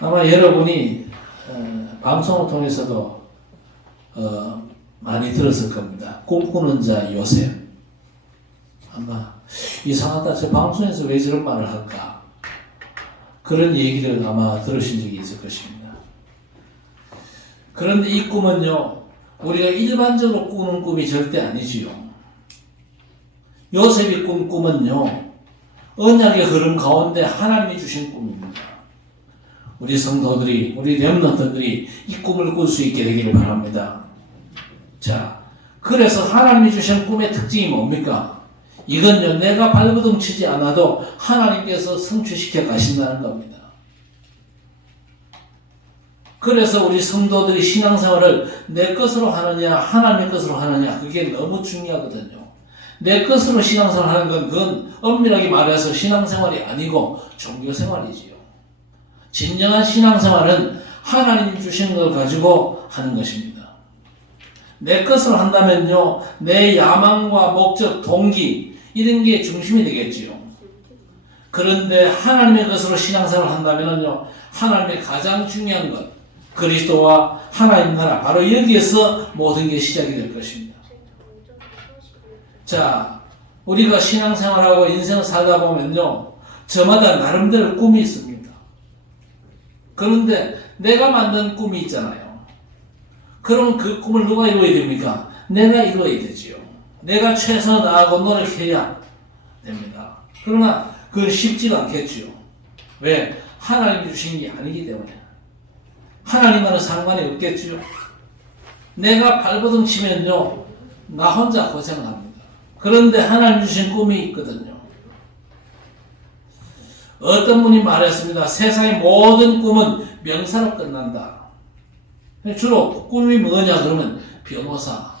아마 여러분이 방송을 통해서도 많이 들었을 겁니다. 꿈꾸는 자 요셉. 아마 이상하다. 저 방송에서 왜 저런 말을 할까? 그런 얘기를 아마 들으신 적이 있을 것입니다. 그런데 이 꿈은요, 우리가 일반적으로 꾸는 꿈이 절대 아니지요. 요셉이 꾼 꿈은요, 언약의 흐름 가운데 하나님이 주신 꿈입니다. 우리 성도들이, 우리 렘넌트들이 이 꿈을 꿀 수 있게 되기를 바랍니다. 자, 그래서 하나님이 주신 꿈의 특징이 뭡니까? 이건요, 내가 발버둥 치지 않아도 하나님께서 성취시켜 가신다는 겁니다. 그래서 우리 성도들이 신앙생활을 내 것으로 하느냐, 하나님의 것으로 하느냐, 그게 너무 중요하거든요. 내 것으로 신앙생활 하는 건 그건 엄밀하게 말해서 신앙생활이 아니고 종교생활이지요. 진정한 신앙생활은 하나님 주신 걸 가지고 하는 것입니다. 내 것으로 한다면요, 내 야망과 목적, 동기 이런 게 중심이 되겠지요. 그런데 하나님의 것으로 신앙생활을 한다면요, 하나님의 가장 중요한 것, 그리스도와 하나님 나라, 바로 여기에서 모든 게 시작이 될 것입니다. 자, 우리가 신앙생활하고 인생을 살다 보면요, 저마다 나름대로 꿈이 있습니다. 그런데 내가 만든 꿈이 있잖아요. 그럼 그 꿈을 누가 이루어야 됩니까? 내가 이루어야 되지요. 내가 최선을 다하고 노력해야 됩니다. 그러나 그건 쉽지가 않겠지요. 왜? 하나님이 주신 게 아니기 때문에. 하나님과는 상관이 없겠지요. 내가 발버둥 치면요, 나 혼자 고생합니다. 그런데 하나님 주신 꿈이 있거든요. 어떤 분이 말했습니다. 세상의 모든 꿈은 명사로 끝난다. 주로 꿈이 뭐냐 그러면 변호사,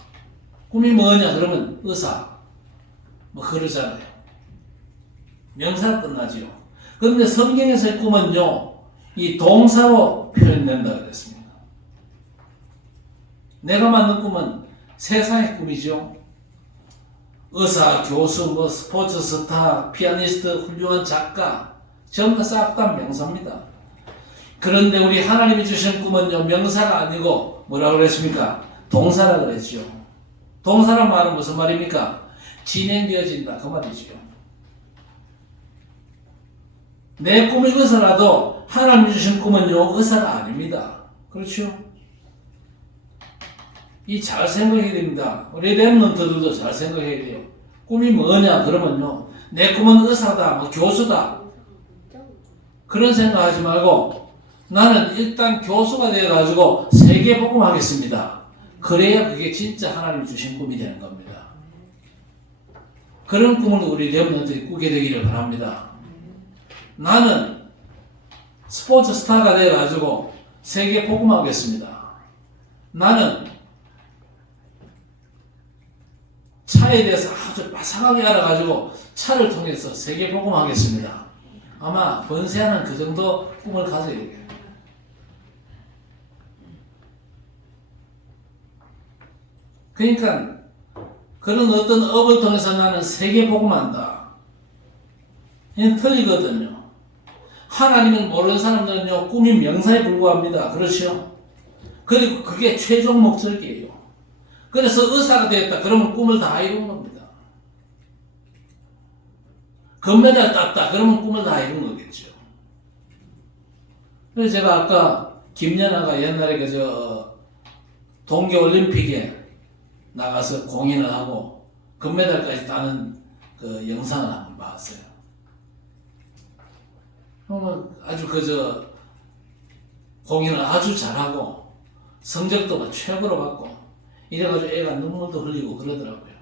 꿈이 뭐냐 그러면 의사, 뭐 그러잖아요. 명사로 끝나지요. 그런데 성경에서의 꿈은요, 이 동사로 표현된다 그랬습니다. 내가 만든 꿈은 세상의 꿈이죠. 의사, 교수, 뭐 스포츠 스타, 피아니스트, 훌륭한 작가, 전부 싹 다 명사입니다. 그런데 우리 하나님이 주신 꿈은요, 명사가 아니고 뭐라고 그랬습니까? 동사라 그랬죠. 동사란 말은 무슨 말입니까? 진행되어진다 그 말이죠. 내 꿈이 의사라도 하나님이 주신 꿈은요, 의사가 아닙니다. 그렇죠? 이 잘 생각해야 됩니다. 우리 렘넌트들도 잘 생각해야 돼요. 꿈이 뭐냐 그러면요, 내 꿈은 의사다, 뭐 교수다, 그런 생각하지 말고 나는 일단 교수가 되어가지고 세계복음 하겠습니다. 그래야 그게 진짜 하나님 주신 꿈이 되는 겁니다. 그런 꿈을 우리 렘넌트들이 꾸게 되기를 바랍니다. 나는 스포츠 스타가 되어가지고 세계복음 하겠습니다. 나는 차에 대해서 아주 빠삭하게 알아가지고 차를 통해서 세계복음 하겠습니다. 아마 번세하는 그 정도 꿈을 가져야 돼요. 그러니까 그런 어떤 업을 통해서 나는 세계복음한다. 이건 틀리거든요. 하나님을 모르는 사람들은요, 꿈이 명사에 불과합니다. 그렇죠? 그리고 그게 최종 목적이에요. 그래서 의사가 되었다 그러면 꿈을 다 이룬 겁니다. 금메달 땄다 그러면 꿈을 다 이룬 거겠죠. 그래서 제가 아까 김연아가 옛날에 동계올림픽에 나가서 공연을 하고 금메달까지 따는 그 영상을 한번 봤어요. 아주 공연을 아주 잘하고 성적도 막 최고로 받고 이래가지고 애가 눈물도 흘리고 그러더라고요.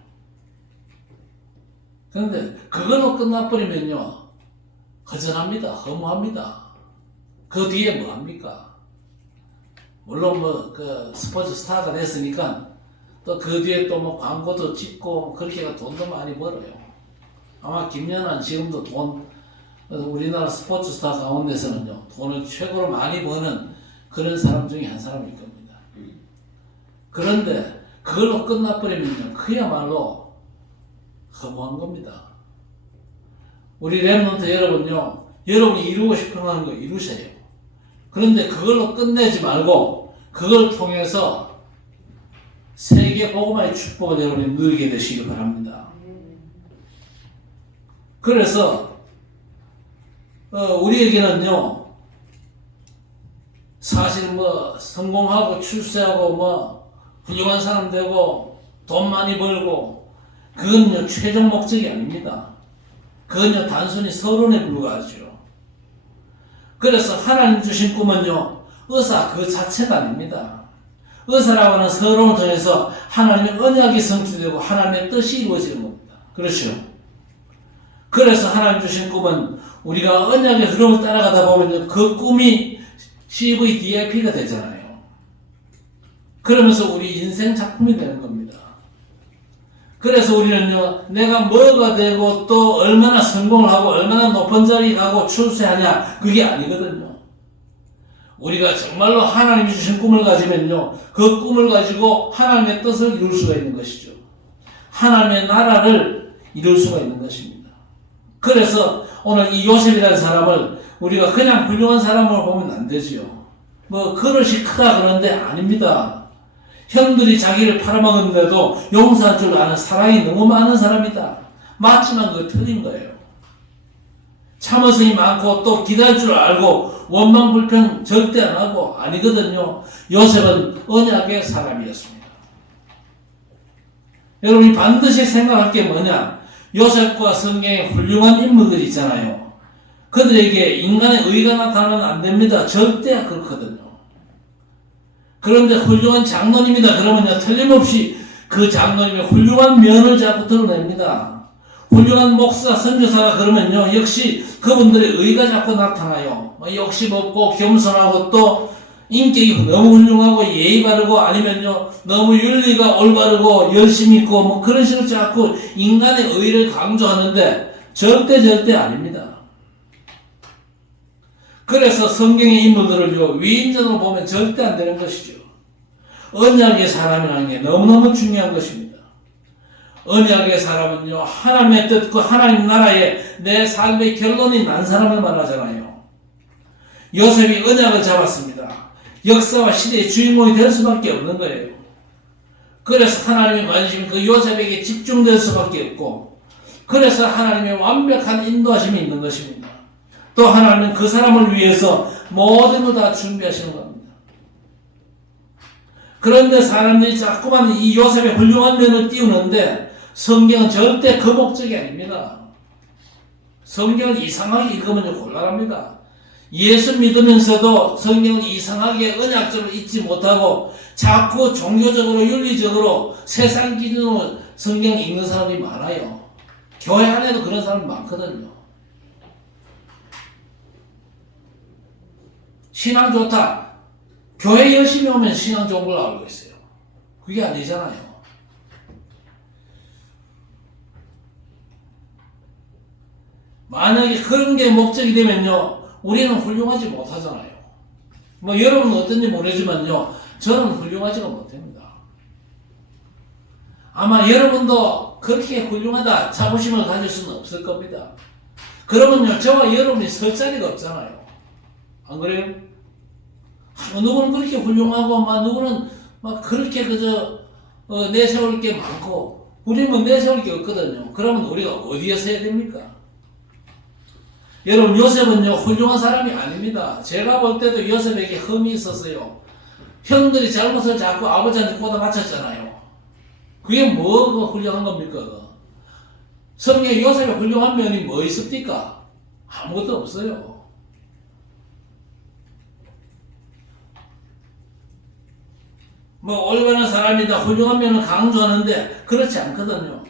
그런데 그걸로 끝나버리면요, 허전합니다. 허무합니다. 그 뒤에 뭐 합니까? 물론 스포츠 스타가 됐으니까 또 그 뒤에 또 뭐 광고도 찍고 그렇게 해서 돈도 많이 벌어요. 아마 김연아는 지금도 우리나라 스포츠 스타 가운데서는요, 돈을 최고로 많이 버는 그런 사람 중에 한 사람일 겁니다. 그런데 그걸로 끝나버리면요, 그야말로 허무한 겁니다. 우리 렘넌트 여러분요, 여러분이 이루고 싶은 거 이루세요. 그런데 그걸로 끝내지 말고 그걸 통해서 세계 복음화의 축복을 여러분이 누리게 되시길 바랍니다. 그래서 우리에게는요, 사실 뭐 성공하고 출세하고 뭐 훌륭한 사람 되고 돈 많이 벌고 그건요 최종 목적이 아닙니다. 그건요 단순히 서론에 불과하죠. 그래서 하나님 주신 꿈은요 의사 그 자체가 아닙니다. 의사라고 하는 서론을 통해서 하나님의 언약이 성취되고 하나님의 뜻이 이루어지는 겁니다. 그렇죠? 그래서 하나님 주신 꿈은 우리가 언약의 흐름을 따라가다 보면 그 꿈이 CVDIP가 되잖아요. 그러면서 우리 인생 작품이 되는 겁니다. 그래서 우리는요, 내가 뭐가 되고 또 얼마나 성공을 하고 얼마나 높은 자리에 가고 출세하냐, 그게 아니거든요. 우리가 정말로 하나님이 주신 꿈을 가지면요, 그 꿈을 가지고 하나님의 뜻을 이룰 수가 있는 것이죠. 하나님의 나라를 이룰 수가 있는 것입니다. 그래서 오늘 이 요셉이라는 사람을 우리가 그냥 훌륭한 사람으로 보면 안 되지요. 뭐 그릇이 크다 그러는데 아닙니다. 형들이 자기를 팔아먹었는데도 용서할 줄 아는 사랑이 너무 많은 사람이다. 맞지만 그거 틀린 거예요. 참을성이 많고 또 기다릴 줄 알고 원망 불평 절대 안 하고 아니거든요. 요셉은 언약의 사람이었습니다. 여러분이 반드시 생각할 게 뭐냐? 요셉과 성경에 훌륭한 인물들이 있잖아요. 그들에게 인간의 의가 나타나면 안 됩니다. 절대 그렇거든요. 그런데 훌륭한 장로님이다 그러면요 틀림없이 그 장로님의 훌륭한 면을 자꾸 드러냅니다. 훌륭한 목사, 선교사가 그러면요 역시 그분들의 의가 자꾸 나타나요. 욕심 없고 겸손하고 또 인격이 너무 훌륭하고 예의 바르고 아니면요 너무 윤리가 올바르고 열심히 있고 뭐 그런 식으로 자꾸 인간의 의를 강조하는데 절대 아닙니다. 그래서 성경의 인물들을요 위인전으로 보면 절대 안 되는 것이죠. 언약의 사람이라는 게 너무너무 중요한 것입니다. 언약의 사람은요 하나님의 뜻과 하나님 나라에 내 삶의 결론이 난 사람을 말하잖아요. 요셉이 언약을 잡았습니다. 역사와 시대의 주인공이 될 수밖에 없는 거예요. 그래서 하나님의 관심이 그 요셉에게 집중될 수밖에 없고 그래서 하나님의 완벽한 인도하심이 있는 것입니다. 또 하나님은 그 사람을 위해서 모든 걸 다 준비하시는 겁니다. 그런데 사람들이 자꾸만 이 요셉의 훌륭한 면을 띄우는데 성경은 절대 그 목적이 아닙니다. 성경을 이상하게 읽으면 곤란합니다. 예수 믿으면서도 성경을 이상하게 언약적으로 읽지 못하고 자꾸 종교적으로 윤리적으로 세상 기준으로 성경을 읽는 사람이 많아요. 교회 안에도 그런 사람이 많거든요. 신앙 좋다. 교회 열심히 오면 신앙 좋은 걸로 알고 있어요. 그게 아니잖아요. 만약에 그런 게 목적이 되면요, 우리는 훌륭하지 못하잖아요. 뭐 여러분은 어떤지 모르지만요, 저는 훌륭하지가 못합니다. 아마 여러분도 그렇게 훌륭하다 자부심을 가질 수는 없을 겁니다. 그러면요, 저와 여러분이 설 자리가 없잖아요. 안 그래요? 누구는 그렇게 훌륭하고, 누구는 그렇게 내세울 게 많고, 우리는 내세울 게 없거든요. 그러면 우리가 어디에 서야 됩니까? 여러분, 요셉은요, 훌륭한 사람이 아닙니다. 제가 볼 때도 요셉에게 흠이 있었어요. 형들이 잘못을 자꾸 아버지한테 꽂아 맞췄잖아요. 그게 뭐가 훌륭한 겁니까? 성경에 요셉의 훌륭한 면이 뭐 있습니까? 아무것도 없어요. 올바른 사람이다, 훌륭한 면을 강조하는데 그렇지 않거든요.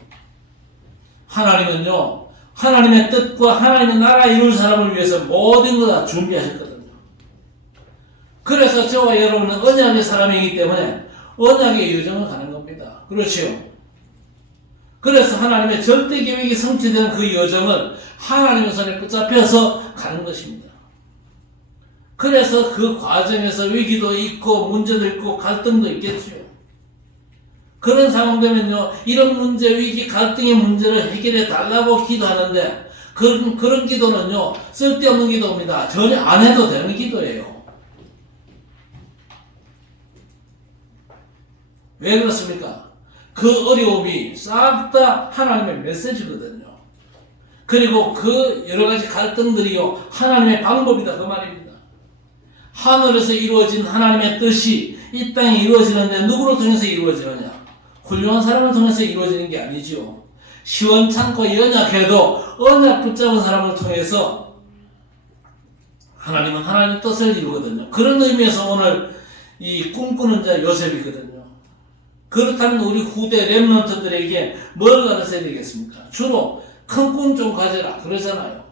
하나님은요, 하나님의 뜻과 하나님의 나라 이룰 사람을 위해서 모든 걸 다 준비하셨거든요. 그래서 저와 여러분은 언약의 사람이기 때문에 언약의 여정을 가는 겁니다. 그렇죠? 그래서 하나님의 절대 계획이 성취되는 그 여정을 하나님의 손에 붙잡혀서 가는 것입니다. 그래서 그 과정에서 위기도 있고 문제도 있고 갈등도 있겠죠. 그런 상황 되면요, 이런 문제, 위기, 갈등의 문제를 해결해 달라고 기도하는데 그런 기도는요, 쓸데없는 기도입니다. 전혀 안 해도 되는 기도예요. 왜 그렇습니까? 그 어려움이 싹 다 하나님의 메시지거든요. 그리고 그 여러 가지 갈등들이요, 하나님의 방법이다 그 말입니다. 하늘에서 이루어진 하나님의 뜻이 이 땅에 이루어지는데 누구를 통해서 이루어지느냐? 훌륭한 사람을 통해서 이루어지는 게 아니죠. 시원찮고 연약해도 언약 붙잡은 사람을 통해서 하나님은 하나님의 뜻을 이루거든요. 그런 의미에서 오늘 이 꿈꾸는 자 요셉이거든요. 그렇다면 우리 후대 렘넌트들에게 뭘 가르쳐야 되겠습니까? 주로 큰 꿈 좀 가져라 그러잖아요.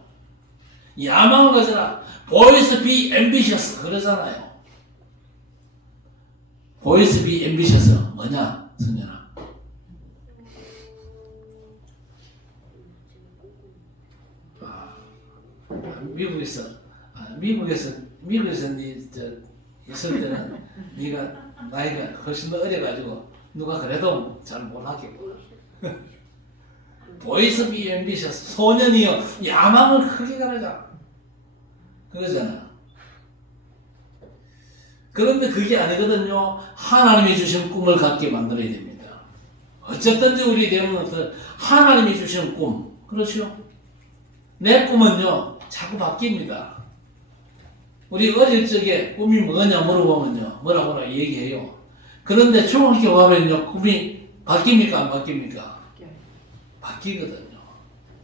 야망을 가져라. Boys be ambitious 그러잖아요. Boys be ambitious 뭐냐 성년아? 미국에서 네 있을 때는 네가 나이가 훨씬 더 어려가지고 누가 그래도 잘 못하겠고. 보이스 비 앰비셔스 소년이여 야망을 크게 가르자 그러잖아. 그런데 그게 아니거든요. 하나님이 주신 꿈을 갖게 만들어야 됩니다. 어쨌든지 우리 대부분 하나님이 주신 꿈 그렇죠? 내 꿈은요 자꾸 바뀝니다. 우리 어릴 적에 꿈이 뭐냐 물어보면요 뭐라 얘기해요. 그런데 중학교 가면요 꿈이 바뀝니까 안 바뀝니까? 바뀌거든요.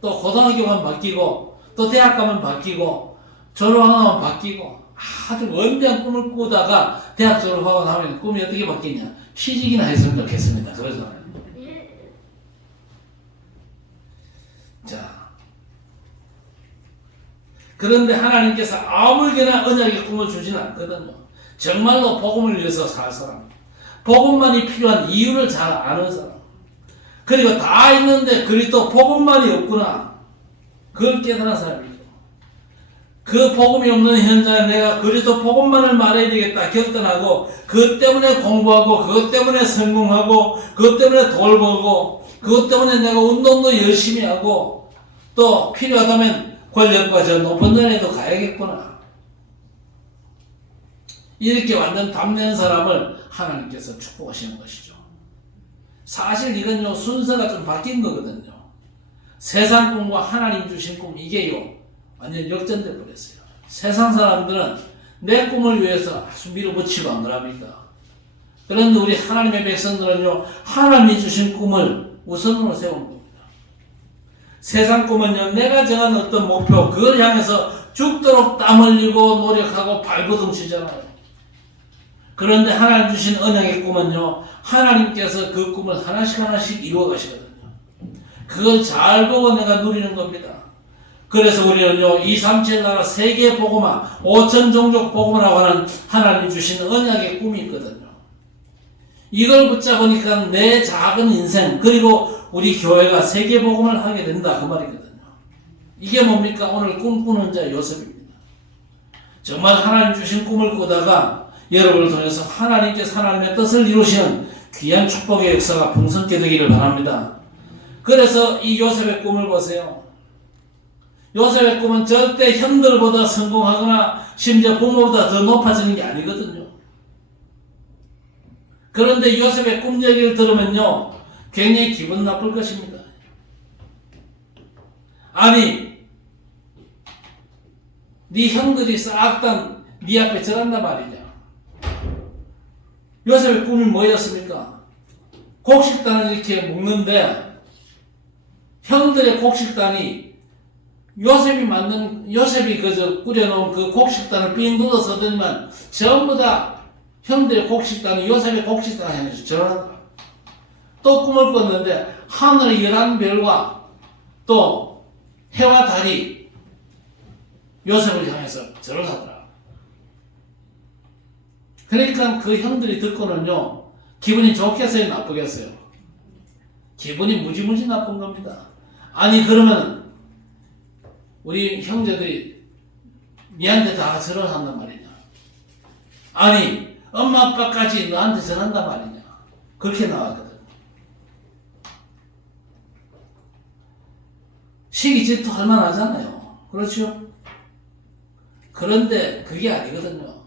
또 고등학교 가면 바뀌고 또 대학 가면 바뀌고 졸업하면 바뀌고 아주 원대한 꿈을 꾸다가 대학 졸업하고 나면 꿈이 어떻게 바뀌냐? 취직이나 했으면 좋겠습니다. 그러잖아요. 자, 그런데 하나님께서 아무에게나 언약의 꿈을 주지는 않거든요. 정말로 복음을 위해서 살 사람, 복음만이 필요한 이유를 잘 아는 사람, 그리고 다 있는데 그리스도 복음만이 없구나 그걸 깨달은 사람이죠. 그 복음이 없는 현장에 내가 그리스도 복음만을 말해야 되겠다 결단하고 그것 때문에 공부하고 그것 때문에 성공하고 그것 때문에 돌 벌고 그것 때문에 내가 운동도 열심히 하고 또 필요하다면 권력과 저 높은 자리에도 가야겠구나 이렇게 완전 담는 사람을 하나님께서 축복하시는 것이죠. 사실 이건요 순서가 좀 바뀐 거거든요. 세상 꿈과 하나님 주신 꿈 이게요 완전 역전돼 버렸어요. 세상 사람들은 내 꿈을 위해서 아주 밀어붙이고 안 그럽니까? 그런데 우리 하나님의 백성들은요 하나님이 주신 꿈을 우선으로 세운 겁니다. 세상 꿈은요 내가 정한 어떤 목표 그걸 향해서 죽도록 땀 흘리고 노력하고 발버둥 치잖아요. 그런데 하나님 주신 언약의 꿈은요 하나님께서 그 꿈을 하나씩 이루어 가시거든요. 그걸 잘 보고 내가 누리는 겁니다. 그래서 우리는요 237 나라 세계 복음화 5천 종족 복음화라고 하는 하나님 주신 언약의 꿈이 있거든요. 이걸 붙잡으니까 내 작은 인생 그리고 우리 교회가 세계 복음을 하게 된다 그 말이거든요. 이게 뭡니까? 오늘 꿈꾸는 자 요셉입니다. 정말 하나님 주신 꿈을 꾸다가 여러분을 통해서 하나님께서 하나님의 뜻을 이루시는 귀한 축복의 역사가 풍성케 되기를 바랍니다. 그래서 이 요셉의 꿈을 보세요. 요셉의 꿈은 절대 형들보다 성공하거나 심지어 부모보다 더 높아지는 게 아니거든요. 그런데 요셉의 꿈 얘기를 들으면요 굉장히 기분 나쁠 것입니다. 아니 네 형들이 싹 다 네 앞에 절한단 말이냐. 요셉의 꿈이 뭐였습니까? 곡식단을 이렇게 묶는데 형들의 곡식단이 요셉이 그저 꾸려놓은 그 곡식단을 삥 눌러서 들면 전부 다 형들의 곡식단이 요셉의 곡식단을 향해서 절한다. 또 꿈을 꿨는데 하늘의 11별과 또 해와 달이 요셉을 향해서 절을 하더라. 그러니까 그 형들이 듣고는요 기분이 좋겠어요 나쁘겠어요? 기분이 무지무지 나쁜 겁니다. 아니 그러면 우리 형제들이 니한테 다 절을 한단 말이냐. 아니 엄마 아빠까지 너한테 절한단 말이냐. 그렇게 나왔거든. 시기 질투할 만하잖아요. 그렇죠? 그런데 그게 아니거든요.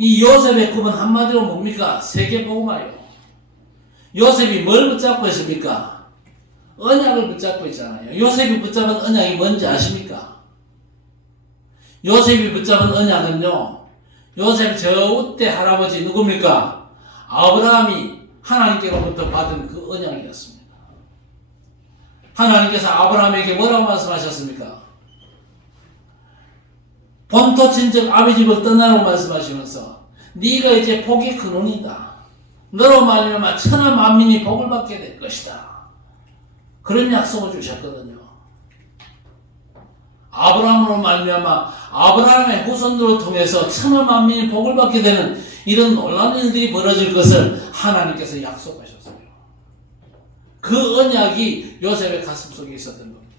이 요셉의 꿈은 한마디로 뭡니까? 세계 복음화예요. 요셉이 뭘 붙잡고 있습니까? 언약을 붙잡고 있잖아요. 요셉이 붙잡은 언약이 뭔지 아십니까? 요셉이 붙잡은 언약은요, 요셉 저 우때 할아버지 누굽니까? 아브라함이 하나님께로부터 받은 그 언약이었습니다. 하나님께서 아브라함에게 뭐라고 말씀하셨습니까? 본토 친척 아비 집을 떠나라고 말씀하시면서 네가 이제 복이 크노니다. 너로 말미암아 천하 만민이 복을 받게 될 것이다. 그런 약속을 주셨거든요. 아브라함으로 말미암아 아브라함의 후손들을 통해서 천하 만민이 복을 받게 되는 이런 놀라운 일들이 벌어질 것을 하나님께서 약속하셨어요. 그 언약이 요셉의 가슴 속에 있었던 겁니다.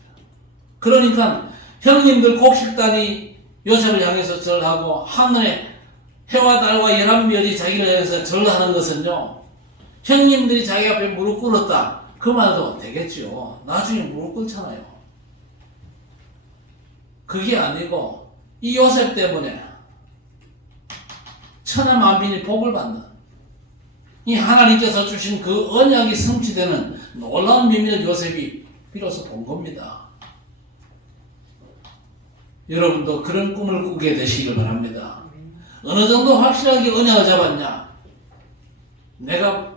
그러니까 형님들 곡식단이 요셉을 향해서 절하고 하늘에 해와 달과 11별이 자기를 향해서 절하는 것은요, 형님들이 자기 앞에 무릎 꿇었다 그 말도 되겠죠. 나중에 무릎 꿇잖아요. 그게 아니고 이 요셉 때문에 천하 만민이 복을 받는 이 하나님께서 주신 그 언약이 성취되는 놀라운 비밀을 요셉이 비로소 본 겁니다. 여러분도 그런 꿈을 꾸게 되시길 바랍니다. 어느 정도 확실하게 언약을 잡았냐? 내가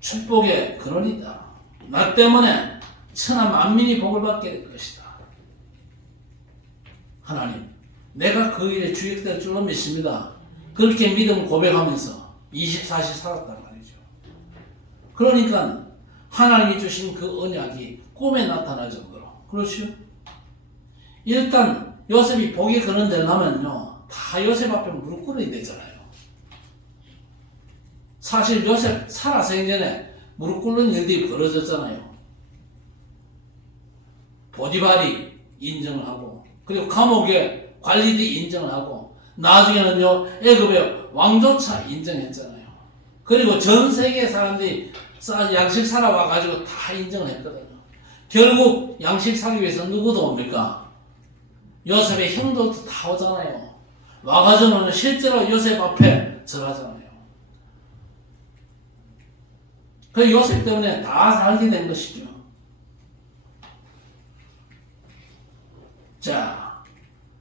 축복의 근원이다. 나 때문에 천하 만민이 복을 받게 될 것이다. 하나님, 내가 그 일에 주역될 줄로 믿습니다. 그렇게 믿음 고백하면서 24시 살았단 말이죠. 그러니까 하나님이 주신 그 언약이 꿈에 나타날 정도로. 그렇죠? 일단 요셉이 복의 근원 되려면요, 다 요셉 앞에 무릎 꿇어야 되잖아요. 사실 요셉 살아생전에 무릎 꿇는 일들이 벌어졌잖아요. 보디발이 인정을 하고, 그리고 감옥에 관리들이 인정을 하고, 나중에는요 애굽의 왕조차 인정했잖아요. 그리고 전 세계 사람들이 양식 사러 와가지고 다 인정을 했거든요. 결국 양식 사기 위해서 누구도 옵니까? 요셉의 형들도 다 오잖아요. 와가지고는 실제로 요셉 앞에 절하잖아요. 그 요셉 때문에 다 살게 된 것이죠. 자,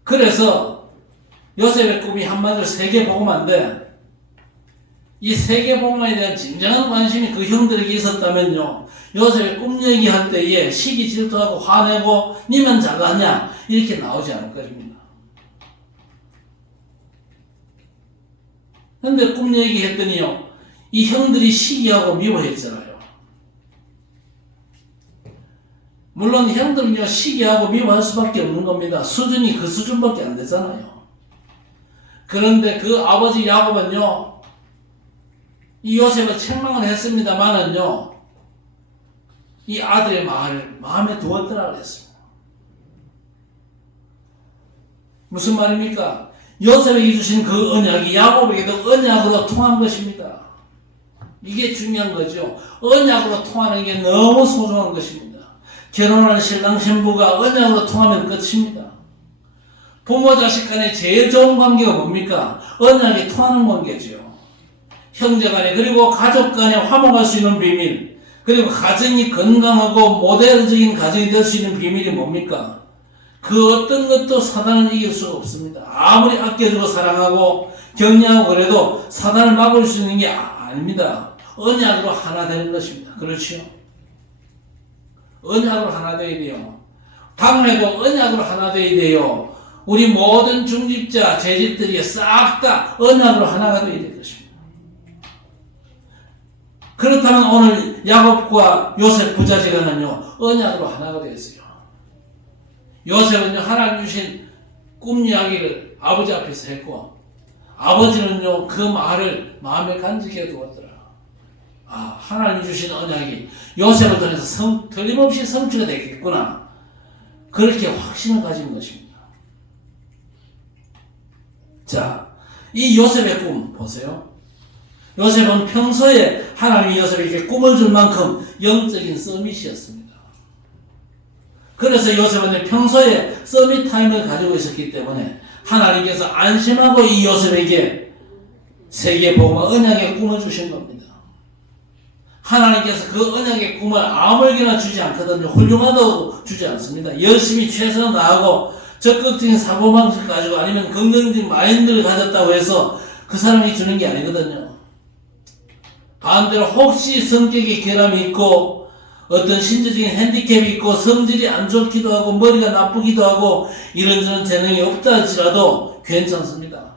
그래서 요셉의 꿈이 한마디로 세계복음화인데, 이 세계복음화에 대한 진정한 관심이 그 형들에게 있었다면요, 요셉의 꿈 얘기할 때에 시기 질투하고 화내고 니만 잘나냐 이렇게 나오지 않을 것입니다. 근데 꿈 얘기했더니요, 이 형들이 시기하고 미워했잖아요. 물론 형들은요 시기하고 미워할 수밖에 없는 겁니다. 수준이 그 수준밖에 안 되잖아요. 그런데 그 아버지 야곱은요, 이 요셉을 책망을 했습니다만은요, 이 아들의 말을 마음에 두었더라 그랬습니다. 무슨 말입니까? 요셉에게 주신 그 언약이 야곱에게도 언약으로 통한 것입니다. 이게 중요한 거죠. 언약으로 통하는 게 너무 소중한 것입니다. 결혼하는 신랑 신부가 언약으로 통하면 끝입니다. 부모 자식 간에 제일 좋은 관계가 뭡니까? 언약이 통하는 관계죠. 형제 간에, 그리고 가족 간에 화목할 수 있는 비밀, 그리고 가정이 건강하고 모델적인 가정이 될 수 있는 비밀이 뭡니까? 그 어떤 것도 사단을 이길 수가 없습니다. 아무리 아껴주고 사랑하고 격려하고 그래도 사단을 막을 수 있는 게 아닙니다. 언약으로 하나 되는 것입니다. 그렇죠? 언약으로 하나 되어야 돼요. 당회도 언약으로 하나 되어야 돼요. 우리 모든 중직자, 재직들이 싹 다 언약으로 하나가 되어야 될 것입니다. 그렇다면 오늘 야곱과 요셉 부자지간은요 언약으로 하나가 되었어요. 요셉은요 하나님 주신 꿈 이야기를 아버지 앞에서 했고, 아버지는요 그 말을 마음에 간직해 두었더라. 아, 하나님 주신 언약이 요셉을 통해서 틀림없이 성취가 되겠구나, 그렇게 확신을 가진 것입니다. 자, 이 요셉의 꿈 보세요. 요셉은 평소에 하나님이 요셉에게 꿈을 줄 만큼 영적인 서밋이었습니다. 그래서 요셉은 평소에 서밋 타임을 가지고 있었기 때문에 하나님께서 안심하고 이 요셉에게 세계복음과 언약의 꿈을 주신 겁니다. 하나님께서 그 언약의 꿈을 아무에게나 주지 않거든요. 훌륭하다고 주지 않습니다. 열심히 최선을 다하고 적극적인 사고방식을 가지고 아니면 긍정적인 마인드를 가졌다고 해서 그 사람이 주는 게 아니거든요. 반대로 혹시 성격에 결함이 있고 어떤 신체적인 핸디캡이 있고 성질이 안 좋기도 하고 머리가 나쁘기도 하고 이런저런 재능이 없다 할지라도 괜찮습니다.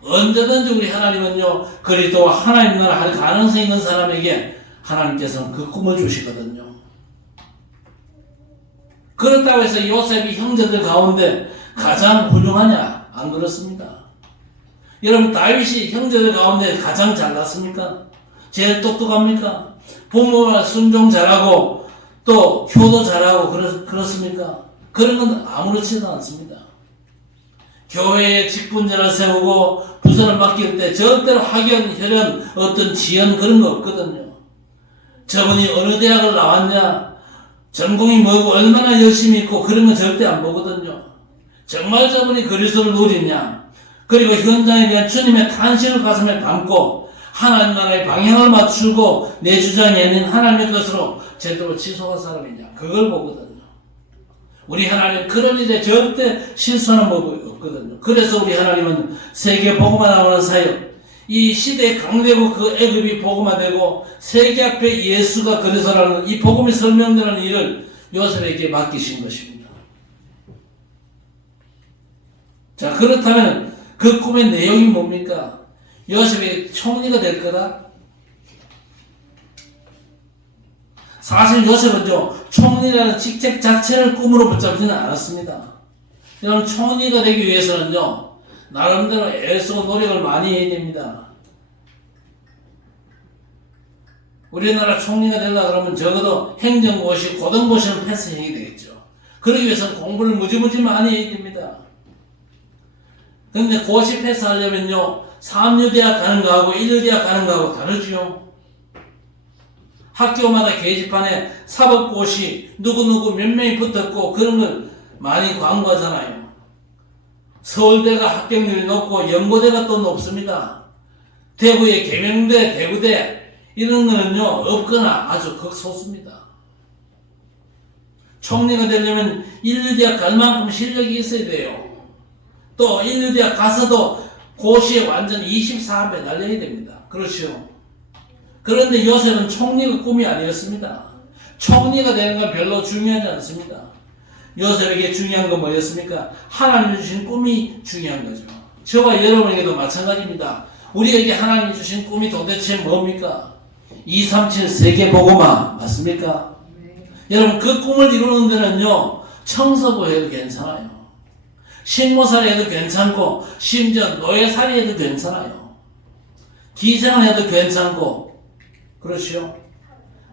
언제든지 우리 하나님은요, 그리스도와 하나님 나라 할 가능성이 있는 사람에게 하나님께서는 그 꿈을 주시거든요. 그렇다고 해서 요셉이 형제들 가운데 가장 훌륭하냐? 안 그렇습니다. 여러분, 다윗이 형제들 가운데 가장 잘났습니까? 제일 똑똑합니까? 부모와 순종 잘하고 또 효도 잘하고 그렇습니까? 그런 건 아무렇지도 않습니다. 교회에 직분자를 세우고 부서를 맡길 때 절대로 학연, 혈연, 어떤 지연 그런 거 없거든요. 저분이 어느 대학을 나왔냐, 전공이 뭐고 얼마나 열심히 있고 그런 건 절대 안 보거든요. 정말 저분이 그리스도를 누리냐, 그리고 현장에 대한 주님의 탄신을 가슴에 담고 하나님 나라의 방향을 맞추고 내 주장이 아닌 하나님의 것으로 제대로 지속한 사람이냐, 그걸 보거든요. 우리 하나님은 그런 일에 절대 실수하는 법이 없거든요. 그래서 우리 하나님은 세계 복음화 나오는 사역, 이 시대의 강대국 그 애굽이 복음화되고 세계 앞에 예수가 그리스도라는 이 복음이 설명되는 일을 요셉에게 맡기신 것입니다. 자, 그렇다면 그 꿈의 내용이 뭡니까? 요셉이 총리가 될 거다? 사실 요셉은요, 총리라는 직책 자체를 꿈으로 붙잡지는 않았습니다. 여러분, 총리가 되기 위해서는요, 나름대로 애쓰고 노력을 많이 해야 됩니다. 우리나라 총리가 되려고 그러면 적어도 행정고시, 고등고시는 패스해야 되겠죠. 그러기 위해서는 공부를 무지무지 많이 해야 됩니다. 그런데 고시 패스하려면요, 3류대학 가는 거하고 1류대학 가는 거하고 다르죠. 학교마다 게시판에 사법고시 누구누구 몇 명이 붙었고 그런 걸 많이 광고하잖아요. 서울대가 합격률이 높고 연고대가 또 높습니다. 대구의 계명대, 대구대 이런 거는요 없거나 아주 극소수입니다. 총리가 되려면 1류대학 갈 만큼 실력이 있어야 돼요. 또 1류대학 가서도 고시에 완전 24배 날려야 됩니다. 그렇죠. 그런데 요셉은 총리가 꿈이 아니었습니다. 총리가 되는 건 별로 중요하지 않습니다. 요셉에게 중요한 건 뭐였습니까? 하나님이 주신 꿈이 중요한 거죠. 저와 여러분에게도 마찬가지입니다. 우리에게 하나님이 주신 꿈이 도대체 뭡니까? 237 세계복음화 맞습니까? 네. 여러분, 그 꿈을 이루는 데는요, 청소부 해도 괜찮아요. 식모살이 해도 괜찮고 심지어 노예살이 해도 괜찮아요. 기생을 해도 괜찮고 그렇죠.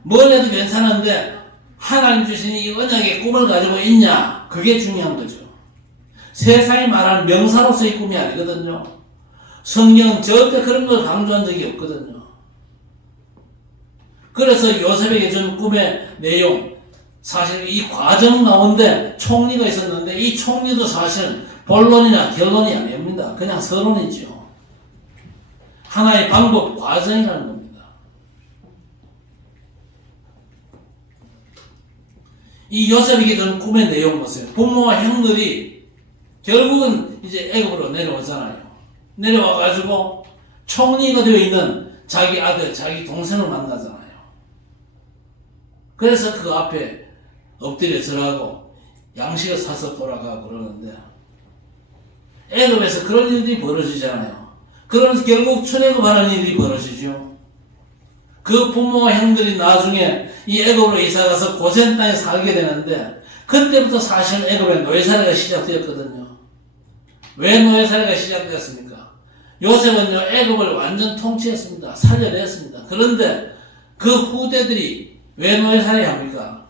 뭘 해도 괜찮은데 하나님 주신 이 언약의 꿈을 가지고 있냐, 그게 중요한 거죠. 세상이 말하는 명사로서의 꿈이 아니거든요. 성경은 절대 그런 걸 강조한 적이 없거든요. 그래서 요셉에게 준 꿈의 내용, 사실 이 과정 가운데 총리가 있었는데 이 총리도 사실 본론이나 결론이 아닙니다. 그냥 서론이죠. 하나의 방법, 과정이라는 겁니다. 이 요셉에게 준 꿈의 내용 보세요. 부모와 형들이 결국은 이제 애굽으로 내려오잖아요. 내려와가지고 총리가 되어 있는 자기 아들, 자기 동생을 만나잖아요. 그래서 그 앞에 엎드려 절하고 양식을 사서 돌아가고 그러는데 애굽에서 그런 일들이 벌어지잖아요. 그러면서 결국 출애굽하는 일이 벌어지죠. 그 부모와 형들이 나중에 이 애굽으로 이사가서 고센 땅에 살게 되는데 그때부터 사실 애굽의 노예살이가 시작되었거든요. 왜 노예살이가 시작되었습니까? 요셉은요 애굽을 완전 통치했습니다. 살려냈습니다. 그런데 그 후대들이 왜 노예살이 합니까?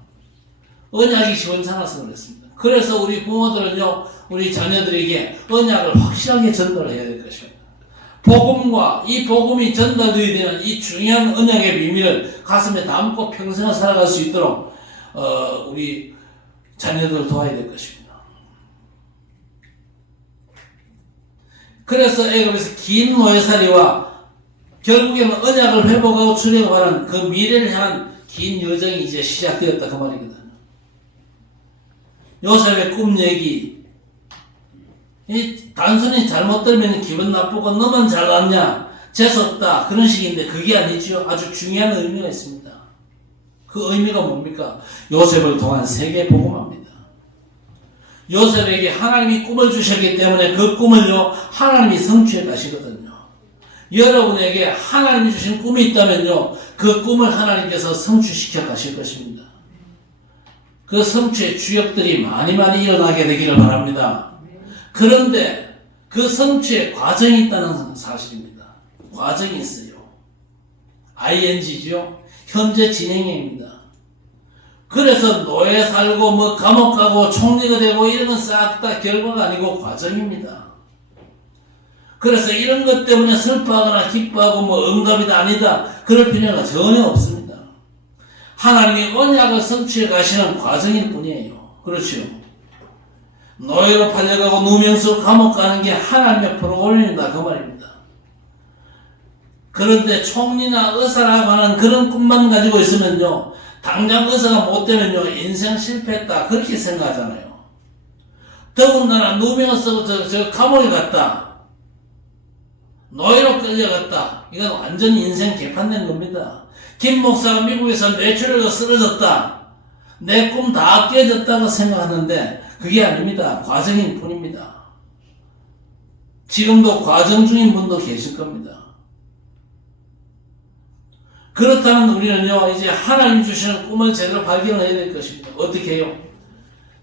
언약이 시원찮아서 그랬습니다. 그래서 우리 부모들은요 우리 자녀들에게 언약을 확실하게 전달해야 될 것입니다. 복음과 이 복음이 전달되어야 되는 이 중요한 언약의 비밀을 가슴에 담고 평생을 살아갈 수 있도록 우리 자녀들을 도와야 될 것입니다. 그래서 애굽에서 긴 노예살이와 결국에는 언약을 회복하고 출애굽하는 그 미래를 향한 긴 여정이 이제 시작되었다 그 말이거든요. 요셉의 꿈 얘기, 단순히 잘못 들으면 기분 나쁘고 너만 잘났냐 재수없다 그런 식인데 그게 아니죠. 아주 중요한 의미가 있습니다. 그 의미가 뭡니까? 요셉을 통한 세계 복음화입니다. 요셉에게 하나님이 꿈을 주셨기 때문에 그 꿈을요 하나님이 성취해 가시거든요. 여러분에게 하나님이 주신 꿈이 있다면요 그 꿈을 하나님께서 성취시켜 가실 것입니다. 그 성취의 주역들이 많이 일어나게 되기를 바랍니다. 그런데 그 성취의 과정이 있다는 사실입니다. 과정이 있어요. ing죠. 현재 진행형입니다. 그래서 노예 살고 뭐 감옥 가고 총리가 되고 이런 건 싹 다 결과가 아니고 과정입니다. 그래서 이런 것 때문에 슬퍼하거나 기뻐하고 뭐 응답이다 아니다 그럴 필요가 전혀 없습니다. 하나님이 언약을 성취해 가시는 과정일 뿐이에요. 그렇죠. 노예로 팔려가고 누명서 감옥 가는 게 하나님의 프로그램이다 그 말입니다. 그런데 총리나 의사라고 하는 그런 꿈만 가지고 있으면요 당장 의사가 못 되면요 인생 실패했다 그렇게 생각하잖아요. 더군다나 누명서 저 감옥에 갔다 노예로 끌려갔다 이건 완전히 인생 개판된 겁니다. 김 목사가 미국에서 뇌출혈로 쓰러졌다 내 꿈 다 깨졌다고 생각하는데 그게 아닙니다. 과정일 뿐입니다. 지금도 과정 중인 분도 계실 겁니다. 그렇다면 우리는요 이제 하나님 주시는 꿈을 제대로 발견해야 될 것입니다. 어떻게 해요?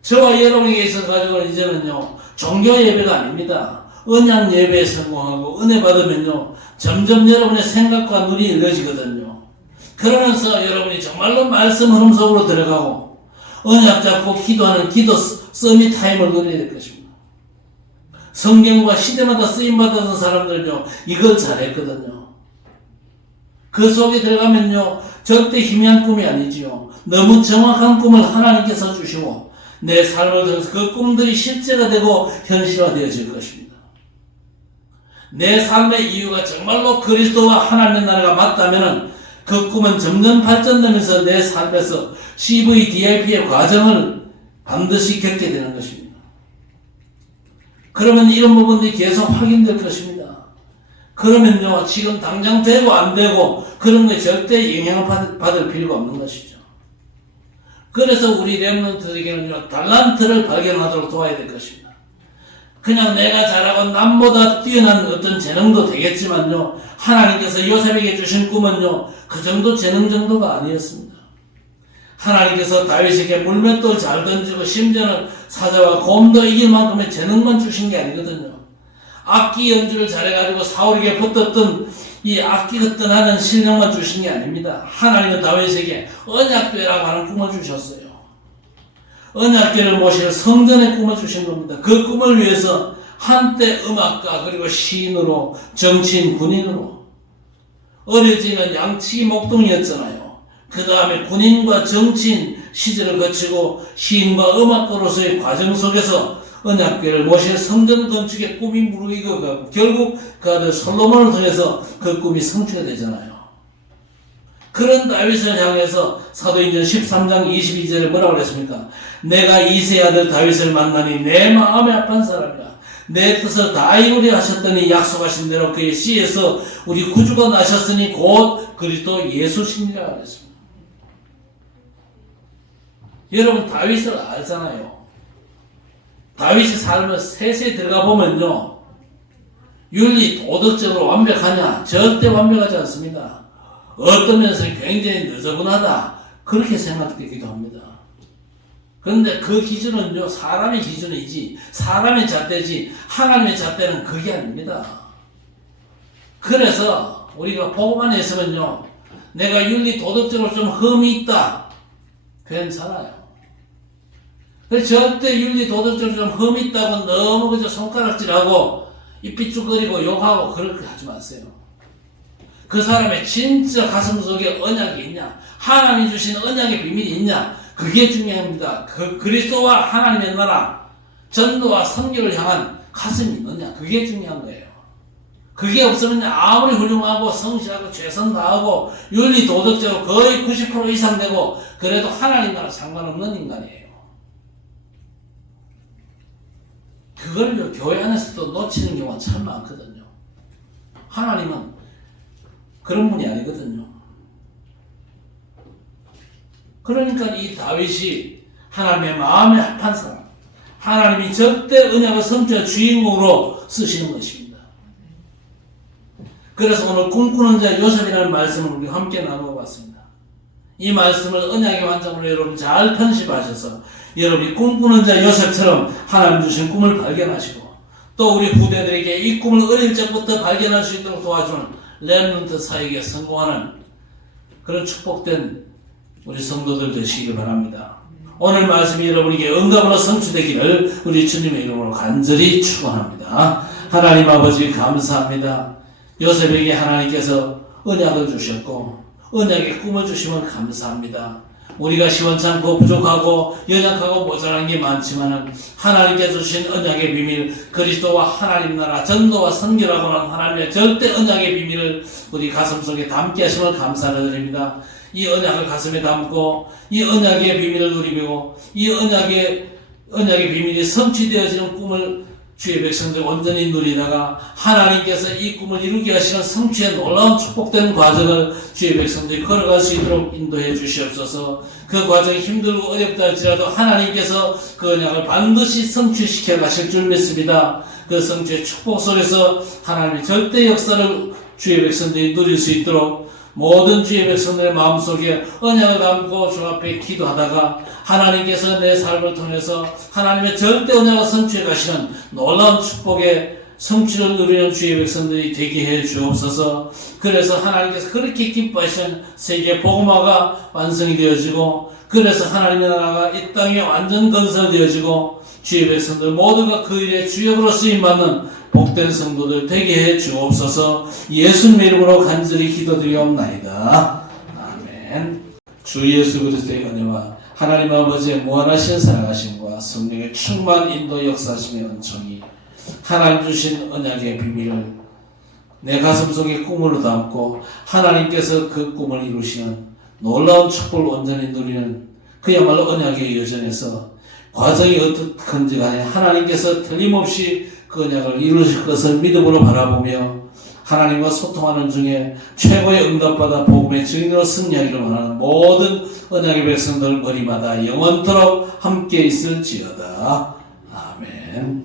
저와 여러분에게 있어 가지고 이제는요 종교 예배가 아닙니다. 언약 예배에 성공하고 은혜 받으면요 점점 여러분의 생각과 눈이 열려지거든요. 그러면서 여러분이 정말로 말씀 흐름 속으로 들어가고 언약 잡고 기도하는 기도 서밋 타임을 누려야 될 것입니다. 성경과 시대마다 쓰임받았던 사람들은요 이걸 잘했거든요. 그 속에 들어가면요 절대 희미한 꿈이 아니지요. 너무 정확한 꿈을 하나님께서 주시고 내 삶을 통해서 그 꿈들이 실제가 되고 현실화되어질 것입니다. 내 삶의 이유가 정말로 그리스도와 하나님의 나라가 맞다면 그 꿈은 점점 발전되면서 내 삶에서 CVDIP의 과정을 반드시 겪게 되는 것입니다. 그러면 이런 부분들이 계속 확인될 것입니다. 그러면요 지금 당장 되고 안 되고 그런 거에 절대 영향을 받을 필요가 없는 것이죠. 그래서 우리 렘넌트에게는요 달란트를 발견하도록 도와야 될 것입니다. 그냥 내가 잘하고 남보다 뛰어난 어떤 재능도 되겠지만요 하나님께서 요셉에게 주신 꿈은요 그 정도 재능 정도가 아니었습니다. 하나님께서 다윗에게 물맷돌 잘 던지고 심지어는 사자와 곰도 이길 만큼의 재능만 주신 게 아니거든요. 악기 연주를 잘해가지고 사울에게 붙었던 이 악기 같은 하는 실력만 주신 게 아닙니다. 하나님은 다윗에게 언약궤라고 하는 꿈을 주셨어요. 언약궤를 모실 성전의 꿈을 주신 겁니다. 그 꿈을 위해서 한때 음악가 그리고 시인으로 정치인 군인으로 어려지는 양치기 목동이었잖아요. 그 다음에 군인과 정치인 시절을 거치고 시인과 음악가로서의 과정 속에서 언약궤를 모실 성전 건축의 꿈이 무르익어가고 결국 그 아들 솔로몬을 통해서 그 꿈이 성취가 되잖아요. 그런 다윗을 향해서 사도행전 13장 22절에 뭐라고 그랬습니까? 내가 이새의 아들 다윗을 만나니 내 마음에 합한 사람이라 내 뜻을 다 이루려 하셨더니 약속하신 대로 그의 씨에서 우리 구주가 나셨으니 곧 그리스도 예수시니라 그랬습니다. 여러분 다윗을 알잖아요. 다윗의 삶을 세세히 들어가 보면요 윤리 도덕적으로 완벽하냐? 절대 완벽하지 않습니다. 어떤 면에서는 굉장히 느저분하다 그렇게 생각되기도 합니다. 그런데 그 기준은요 사람의 기준이지 사람의 잣대지 하나님의 잣대는 그게 아닙니다. 그래서 우리가 복음 안에 있으면요 내가 윤리 도덕적으로 좀 흠이 있다 괜찮아요. 절대 윤리 도덕적으로 좀 흠이 있다고 너무 그저 손가락질하고 입 삐죽거리고 욕하고 그렇게 하지 마세요. 그 사람의 진짜 가슴 속에 언약이 있냐 하나님이 주신 언약의 비밀이 있냐 그게 중요합니다. 그 그리스도와 하나님의 나라 전도와 선교를 향한 가슴이 있느냐 그게 중요한 거예요. 그게 없으면 아무리 훌륭하고 성실하고 최선 다하고 윤리 도덕적으로 거의 90% 이상 되고 그래도 하나님 나라 상관없는 인간이에요. 그걸 교회 안에서도 놓치는 경우가 참 많거든요. 하나님은 그런 분이 아니거든요. 그러니까 이 다윗이 하나님의 마음에 합한 사람, 하나님이 절대 언약을 성취할 주인공으로 쓰시는 것입니다. 그래서 오늘 꿈꾸는 자 요셉이라는 말씀을 우리 함께 나누어봤습니다. 이 말씀을 언약의 완장으로 여러분 잘 편집하셔서 여러분이 꿈꾸는 자 요셉처럼 하나님 주신 꿈을 발견하시고 또 우리 후대들에게 이 꿈을 어릴 적부터 발견할 수 있도록 도와주는 렘넌트 사역에 성공하는 그런 축복된 우리 성도들 되시길 바랍니다. 오늘 말씀이 여러분에게 응답으로 성취되기를 우리 주님의 이름으로 간절히 축원합니다. 하나님 아버지 감사합니다. 요셉에게 하나님께서 언약을 주셨고 언약의 꿈을 주시면 감사합니다. 우리가 시원찮고 부족하고 연약하고 모자란 게 많지만은 하나님께서 주신 언약의 비밀, 그리스도와 하나님 나라 전도와 선교라고 하는 하나님의 절대 언약의 비밀을 우리 가슴속에 담게 하심을 감사를 드립니다. 이 언약을 가슴에 담고 이 언약의 비밀을 누리고 이 언약의 비밀이 성취되어지는 꿈을 주의 백성들 온전히 누리다가 하나님께서 이 꿈을 이루게 하시는 성취의 놀라운 축복된 과정을 주의 백성들이 걸어갈 수 있도록 인도해 주시옵소서. 그 과정이 힘들고 어렵다 할지라도 하나님께서 그 언약을 반드시 성취시켜 가실 줄 믿습니다. 그 성취의 축복 속에서 하나님의 절대 역사를 주의 백성들이 누릴 수 있도록 모든 주의 백성들의 마음속에 언약을 담고 주 앞에 기도하다가 하나님께서 내 삶을 통해서 하나님의 절대 언약을 성취해 가시는 놀라운 축복의 성취를 누리는 주의 백성들이 되게 해 주옵소서. 그래서 하나님께서 그렇게 기뻐하시는 세계 복음화가 완성이 되어지고 그래서 하나님의 나라가 이 땅에 완전 건설되어지고 주의 백성들 모두가 그 일에 주역으로 쓰임받는 복된 성도들 되게 해 주옵소서. 예수님의 이름으로 간절히 기도드리옵나이다. 아멘. 주 예수 그리스도의 은혜와 하나님 아버지의 무한하신 사랑하심과 성령의 충만 인도 역사하심의 은총이 하나님 주신 언약의 비밀을 내 가슴속에 꿈으로 담고 하나님께서 그 꿈을 이루시는 놀라운 축복을 온전히 누리는 그야말로 언약의 여정에서 과정이 어떻든지 간에 하나님께서 틀림없이 그 언약을 이루실 것을 믿음으로 바라보며 하나님과 소통하는 중에 최고의 응답받아 복음의 증인으로 승리하기를 원하는 모든 언약의 백성들 머리마다 영원토록 함께 있을지어다. 아멘.